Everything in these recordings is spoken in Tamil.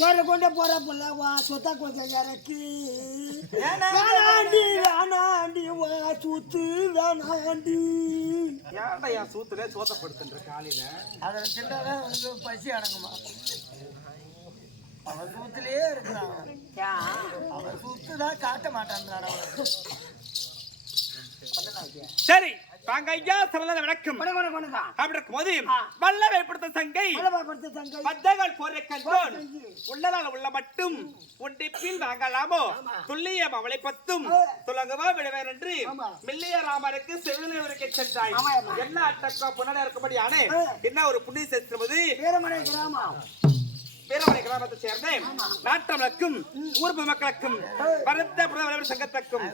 சோறு கொண்டு போற புள்ள வா சொத்த கொஞ்சம் இறக்கி வேணாண்டி வேணாண்டி வா சூத்து வேணாண்டி. ஏன்டா என் சூத்துல சோத்தப்படுத்துன்ற காலையில அதுல சின்னதான் வந்து பசி அடங்குமா. அவன் சூத்துலயே இருக்கிறான். அவன் சூத்துதான் காட்ட மாட்டான். சரி வாங்க ஐயா சரள வணக்கம். அப்படி இருக்கும்போது வல்லவைப்படுத்த சங்கை மத்தகள் போரை கண்டோன் உள்ளதால் உள்ள மட்டும் உண்டிப்பில் வாங்கலாமோ துல்லியம் அவளை பத்தும் துலங்கவா விடுவேன் என்று மில்லிய ராமருக்கு செவிலியவருக்கு சென்றாய். என்ன அட்டக்கா புன்னட இருக்கும்படியானே என்ன ஒரு புண்ணிய சேர்த்துவது வீரமணி கிராமத்தை சேர்ந்த நாட்டமலுக்கும் ஊர்ப்பு மக்களுக்கும் பரத்த புலவர் சங்கத்துக்கும்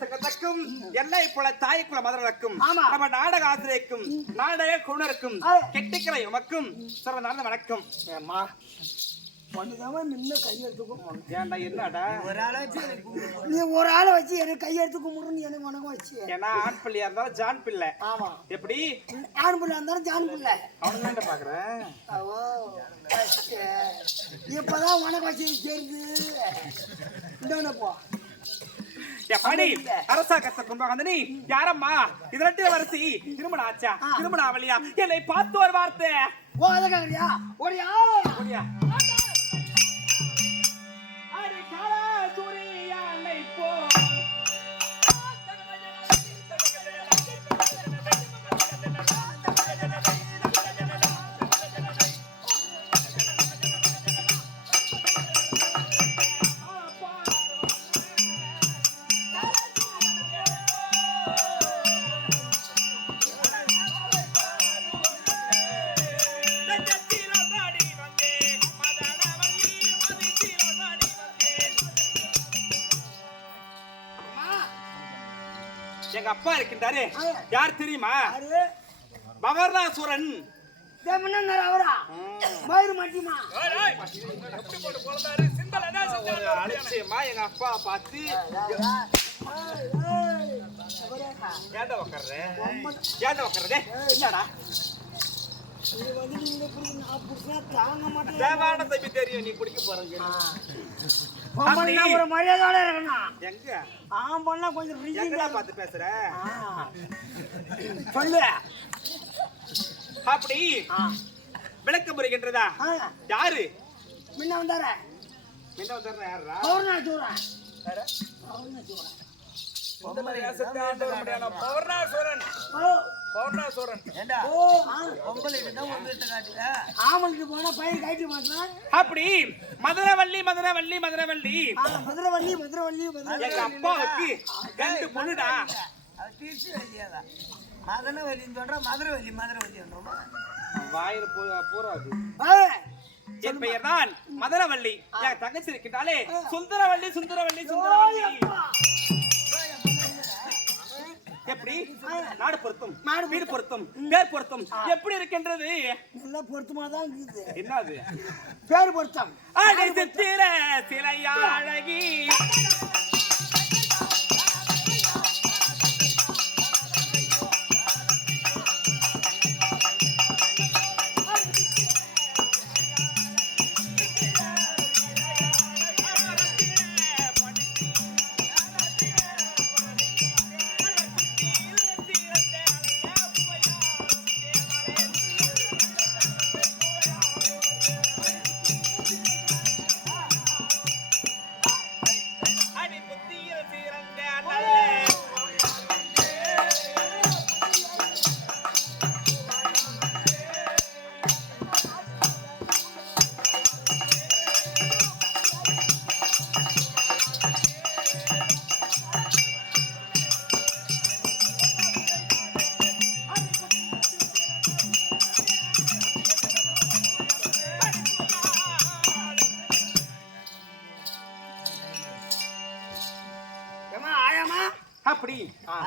சங்கத்துக்கும் எல்லை போல தாய்க்குள்ள மதர்களுக்கும் நம்ம நாடக ஆசிரியருக்கும் நாடக குழுனருக்கும் கெட்டிக்கிற உமக்கும் சிறந்த நல்ல வணக்கம். நீ ஒரு ஆளை வச்சு எனக்கு கையெடுத்து கும்பிடுன்னு எனக்கு வணக்கம் வச்சு. ஏன்னா ஆண் பிள்ளையா இருந்தாலும் ஜான் பிள்ளை. ஆமா எப்படி ஆண் பிள்ளை இருந்தாலும் ஜான் பிள்ளை. அவன் பாக்குறேன் இப்பதான் வணக்கம் வச்சு சேர்ந்து போ அரசா கத்த கும்பகந்தனி யாரம்மா இது 2 வருஷி திருமணம் ஆச்சா திருமணம் ஆவலியா என்னை பார்த்து ஒரு வார்த்தை ஓதகறியா ஓடியா ஓடியா அடி காலா சூரியனை போ எங்க அப்பா இருக்கின்றாரு யார் தெரியுமா பவர்ணாசுரன். அவரா மயிறு மாட்டிமா அலட்சியமா எங்க அப்பா பார்த்து ஏன்டா உக்கார்ற என்னடா தேவான தம்பி தெரியும் நீ குடிக்க போறீங்க ஒரு மரியாதையோட இருக்கணும். எங்க ஆம்பளை கொஞ்சம் எங்கடா பார்த்து பேசுற சொல்லு. அப்படி விளக்கம் புரிகின்றதா யாரு முன்ன வந்தார யாரா பௌர்ணாசூரன் அப்படி மதுரவள்ளி மதுரவள்ளி மதுரவள்ளி மதுரவள்ளி மதுரவள்ளி எங்க அப்பாவுக்கு 2 பொண்ணுடா. மதனவல்லின்னு சொல்ற மதுரவள்ளி மதுரவள்ளி வாயில பூராது என் பெயர் தான் மதுரவள்ளி. என் தங்கச்சி இருக்கின்றாலே சுந்தரவள்ளி சுந்தரவள்ளி சுந்தரவள்ளி. எப்படி நாடு பொருத்தம் வீடு பொருத்தம் பேர் பொருத்தம் எப்படி இருக்கின்றது? நல்ல பொருத்தமா தான் இருக்குது. என்னது பேர் பொருத்தம்? சித்திர சிலையா அழகி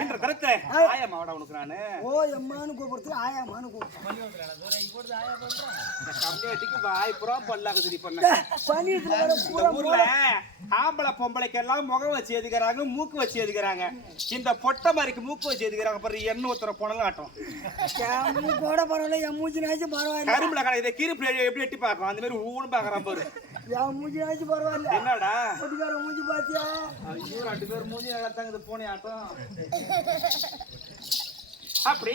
என்ற கருத்தை ஆயமாவடா உனக்கு நானு ஓ எம்மானு கூப்பிடுறது ஆயாமானு கூப்பிடுறேன் கம்யூனிட்டிக்கு வாய் புறா பல்லாகுது பண்ண பனியத்துல வர பூரா ஊர்ல ஆம்பளை பொம்பளைக்கு எல்லாம் முகம் வச்சு எதுக்குறாங்க மூக்கு வச்சு எதுக்குறாங்க இந்த பொட்டை மாதிரிக்கு மூக்கு வச்சு எதுக்குறாங்க பாரு எண்ணெய் ஊத்துற போனலாம் ஆட்டம் கூட பரவாயில்ல என் மூஞ்சி நாச்சு பரவாயில்ல கரும்புல கடை இதை கீரிப்பு எப்படி எட்டி பார்க்கலாம் அந்த மாதிரி ஊன்னு பாக்குறான் பாரு என் மூஞ்சி நாச்சு பரவாயில்ல என்னடா கொட்டிக்கார மூஞ்சி பாத்தியா ஐயோ 2 பேர் மூஞ்சி நல்லா தாங்க போனே ஆட்டம் அப்படி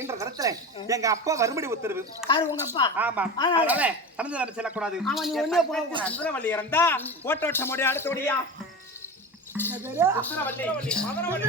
என்ற கருத்துல எங்க அப்பா வறுமடி உத்தரவு யாரு உங்க அப்பா ஆமா அதனால தமிழ்நாடு செல்லக்கூடாது சுந்தரவல்லி இறந்தா ஓட்ட முடியும் அடுத்த முடியா என்ன பேரு சுந்தரவல்லி சுந்தரவல்லி